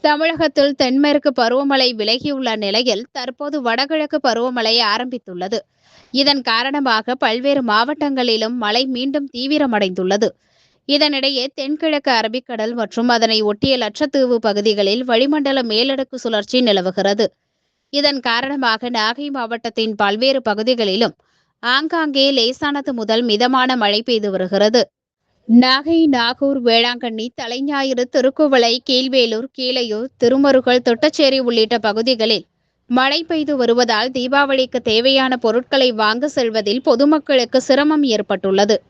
தமிழகத்தில் தென்மேற்கு பருவமழை விலகியுள்ள நிலையில் தற்போது வடகிழக்கு பருவமழை ஆரம்பித்துள்ளது. இதன் காரணமாக பல்வேறு மாவட்டங்களிலும் மழை மீண்டும் தீவிரமடைந்துள்ளது. இதனிடையே தென்கிழக்கு அரபிக்கடல் மற்றும் அதனை ஒட்டிய லட்சத்தீவு பகுதிகளில் வளிமண்டல மேலடுக்கு சுழற்சி நிலவுகிறது. இதன் காரணமாக நாகை மாவட்டத்தின் பல்வேறு பகுதிகளிலும் ஆங்காங்கே லேசானது முதல் மிதமான மழை பெய்து வருகிறது. நாகை, நாகூர், வேளாங்கண்ணி, தலைஞாயிறு, திருக்குவளை, கீழ்வேளூர், கீழையூர், திருமருகல், தொட்டச்சேரி உள்ளிட்ட பகுதிகளில் மழை பெய்து வருவதால் தீபாவளிக்கு தேவையான பொருட்களை வாங்க செல்வதில் பொதுமக்களுக்கு சிரமம் ஏற்பட்டுள்ளது.